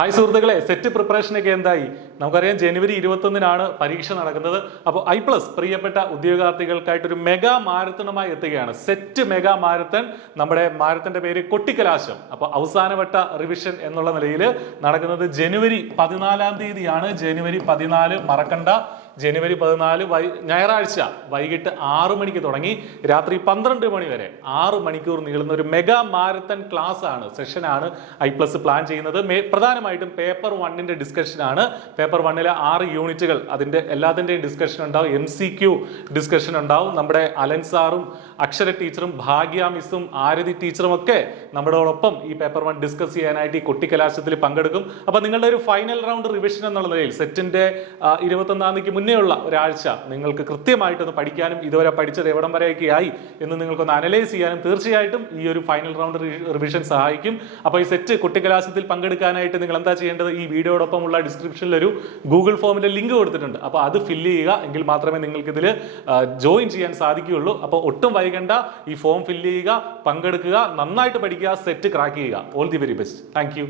Hi സുഹൃത്തുക്കളെ, set പ്രിപ്പറേഷനൊക്കെ എന്തായി? നമുക്കറിയാം ജനുവരി 21-നാണ് പരീക്ഷ നടക്കുന്നത്. അപ്പോൾ I+ പ്രിയപ്പെട്ട ഉദ്യോഗാർത്ഥികൾക്കായിട്ടൊരു മെഗാ മാരത്തണുമായി എത്തുകയാണ്. Set mega marathon. നമ്മുടെ മാരത്തന്റെ പേര് കൊട്ടിക്കലാശം. അപ്പോൾ അവസാനവട്ട റിവിഷൻ എന്നുള്ള നിലയിൽ നടക്കുന്നത് ജനുവരി 14-ാം തീയതിയാണ്. ജനുവരി 14 മറക്കണ്ട. ജനുവരി 14 ഞായറാഴ്ച വൈകിട്ട് 6 മണിക്ക് തുടങ്ങി രാത്രി 12 മണി വരെ 6 മണിക്കൂർ നീളുന്ന ഒരു മെഗാ മാരത്തൺ ക്ലാസ് ആണ്, സെഷനാണ് I+ പ്ലാൻ ചെയ്യുന്നത്. പ്രധാനമായിട്ടും പേപ്പർ 1-ന്റെ ഡിസ്കഷൻ ആണ്. പേപ്പർ 1-ലെ 6 യൂണിറ്റുകൾ, അതിന്റെ എല്ലാത്തിന്റെയും ഡിസ്കഷൻ ഉണ്ടാവും. MCQ ഡിസ്കഷൻ ഉണ്ടാവും. നമ്മുടെ അലൻ സാറും അക്ഷര ടീച്ചറും ഭാഗ്യ മിസ്സും ആരതി ടീച്ചറും ഒക്കെ നമ്മളോടൊപ്പം ഈ പേപ്പർ 1 ഡിസ്കസ് ചെയ്യാനായിട്ട് ഈ കൊട്ടിക്കലാശത്തിൽ പങ്കെടുക്കും. അപ്പൊ നിങ്ങളുടെ ഒരു ഫൈനൽ റൗണ്ട് റിവിഷൻ എന്നുള്ള നിലയിൽ സെറ്റിന്റെ 21-ാം തീയതിക്ക് മുന്നേ ഉള്ള ഒരാഴ്ച നിങ്ങൾക്ക് കൃത്യമായിട്ടൊന്ന് പഠിക്കാനും ഇതുവരെ പഠിച്ചത് എവിടം വരെയൊക്കെ ആയി എന്ന് നിങ്ങൾക്കൊന്ന് അനലൈസ് ചെയ്യാനും തീർച്ചയായിട്ടും ഈ ഒരു ഫൈനൽ റൗണ്ട് റിവിഷൻ സഹായിക്കും. അപ്പോൾ ഈ സെറ്റ് കുട്ടിക്കലാശത്തിൽ പങ്കെടുക്കാനായിട്ട് നിങ്ങൾ എന്താ ചെയ്യേണ്ടത്? ഈ വീഡിയോടൊപ്പം ഉള്ള ഡിസ്ക്രിപ്ഷനിൽ ഒരു ഗൂഗിൾ ഫോമിന്റെ ലിങ്ക് കൊടുത്തിട്ടുണ്ട്. അപ്പോൾ അത് ഫില്ല് ചെയ്യുക, എങ്കിൽ മാത്രമേ നിങ്ങൾക്ക് ഇതിൽ ജോയിൻ ചെയ്യാൻ സാധിക്കുകയുള്ളൂ. അപ്പോൾ ഒട്ടും വൈകണ്ട, ഈ ഫോം ഫില്ല് ചെയ്യുക, പങ്കെടുക്കുക, നന്നായിട്ട് പഠിക്കുക, സെറ്റ് ക്രാക്ക് ചെയ്യുക. All the very best. Thank you.